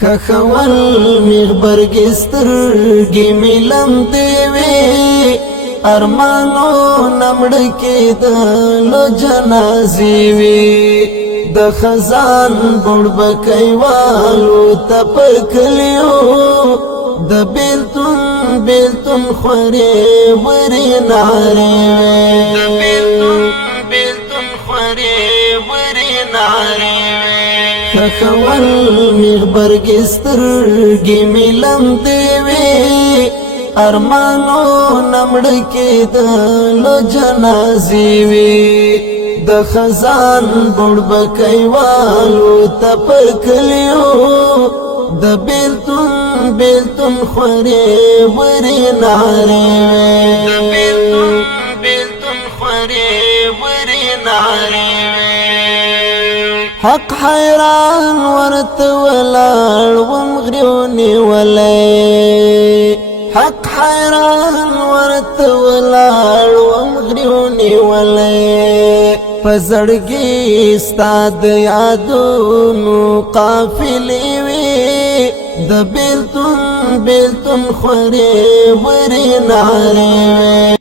خخول مغبرگی سترگی ملم دیوی ارمانو نمڑکی دلو جنازی وی د خزان بڑبکی والو تپکلیو د بیلتون خوری وری ناری وی خخول مغبرگی سترگی ملم دیوی ارمانو نمڑکی دلو جنازی وی د خزان بڑبکی والو تپکلیو د بیلتون خوری وری ناری حق حیران ورت ولار ومغریونی ولی حق حیران ورت ولار ومغریونی ولی پزړګي ستاد یادونو قافلې وي د بیلتون خوري وری ناره